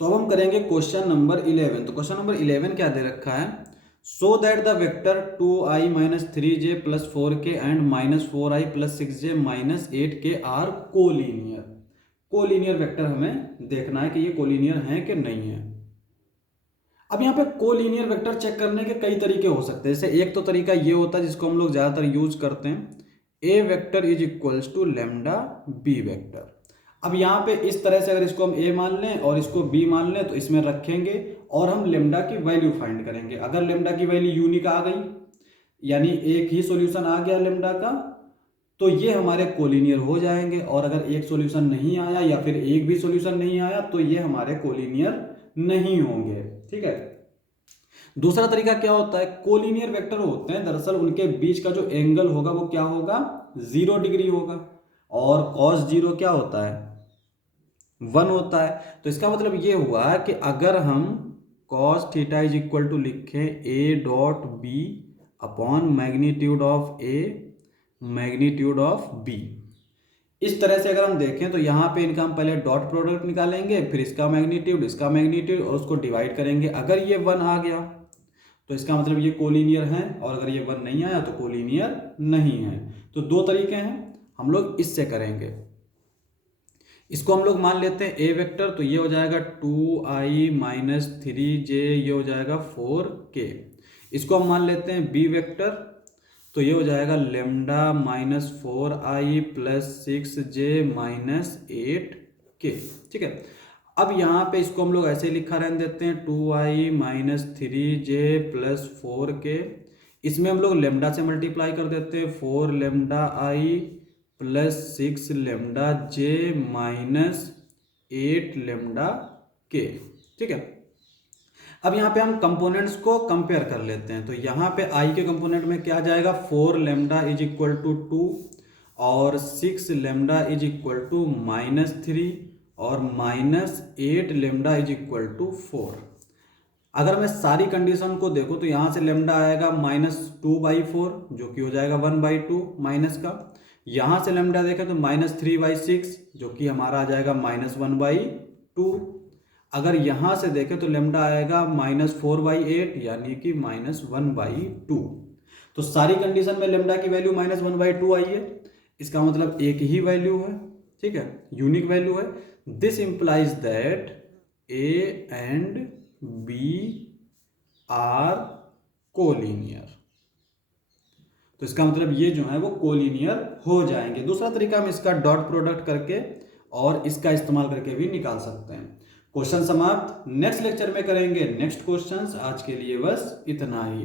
तो अब हम करेंगे क्वेश्चन नंबर 11। तो क्वेश्चन नंबर 11 क्या दे रखा है, so that the vector 2i minus 3j plus 4k and minus 4i plus 6j minus 8k are collinear. Collinear vector हमें देखना है कि ये कोलीनियर हैं कि नहीं है। अब यहाँ पे कोलीनियर वेक्टर चेक करने के कई तरीके हो सकते हैं। जैसे एक तो तरीका ये होता है जिसको हम लोग ज़्यादातर यूज करते हैं, A vector is equals to lambda B vector. अब यहाँ पे इस तरह से अगर इसको हम ए मान लें और इसको बी मान लें तो इसमें रखेंगे और हम लेमडा की वैल्यू फाइंड करेंगे। अगर लेमडा की वैल्यू यूनिक आ गई, यानी एक ही सॉल्यूशन आ गया लेमडा का, तो ये हमारे कोलिनियर हो जाएंगे। और अगर एक सॉल्यूशन नहीं आया या फिर एक भी सॉल्यूशन नहीं आया तो ये हमारे कोलिनियर नहीं होंगे। ठीक है। दूसरा तरीका क्या होता है, कोलिनियर वेक्टर होते हैं दरअसल उनके बीच का जो एंगल होगा वो क्या होगा, 0 डिग्री होगा। और cos 0 क्या होता है, 1 होता है। तो इसका मतलब ये हुआ कि अगर हम cos theta is equal to लिखें a dot B upon magnitude of a magnitude of b, इस तरह से अगर हम देखें तो यहाँ पे इनका हम पहले डॉट प्रोडक्ट निकालेंगे, फिर इसका मैग्नीट्यूड और उसको डिवाइड करेंगे। अगर ये 1 आ गया तो इसका मतलब ये कोलिनियर है, और अगर ये 1 नहीं आया तो कोलिनियर नहीं है। तो दो तरीके हैं, हम लोग इससे करेंगे। इसको हम लोग मान लेते हैं ए वेक्टर, तो ये हो जाएगा 2i माइनस 3j, ये हो जाएगा 4k। इसको हम मान लेते हैं बी वेक्टर, तो ये हो जाएगा lambda minus 4i plus 6j minus 8k। ठीक है। अब यहाँ पे इसको हम लोग ऐसे लिखा रहने देते हैं 2i minus 3j plus 4k। इसमें हम लोग लेमडा से मल्टीप्लाई कर देते हैं, 4 lambda i plus 6 lambda j minus 8 lambda k। ठीक है। अब यहाँ पे हम कंपोनेंट्स को कंपेयर कर लेते हैं। तो यहाँ पे i के कंपोनेंट में क्या जाएगा, 4 लेमडा इज इक्वल टू 2 और 6 lambda is equal to minus 3 और minus 8 lambda is equal to 4। अगर मैं सारी कंडीशन को देखूं तो यहाँ से लेमडा आएगा माइनस 2/4 जो कि हो जाएगा 1/2 माइनस का। यहाँ से लेमडा देखें तो माइनस 3/6 जो कि हमारा आ जाएगा माइनस 1/2। अगर यहाँ से देखें तो लेमडा आएगा माइनस 4/8 यानी कि माइनस 1/2। तो सारी कंडीशन में लेमडा की वैल्यू माइनस 1/2 आई है। इसका मतलब एक ही वैल्यू है, ठीक है, यूनिक वैल्यू है। This implies that A and B are collinear. तो इसका मतलब ये जो है वो कोलिनियर हो जाएंगे। दूसरा तरीका हम इसका डॉट प्रोडक्ट करके और इसका इस्तेमाल करके भी निकाल सकते हैं। क्वेश्चन समाप्त। नेक्स्ट लेक्चर में करेंगे नेक्स्ट क्वेश्चंस। आज के लिए बस इतना ही।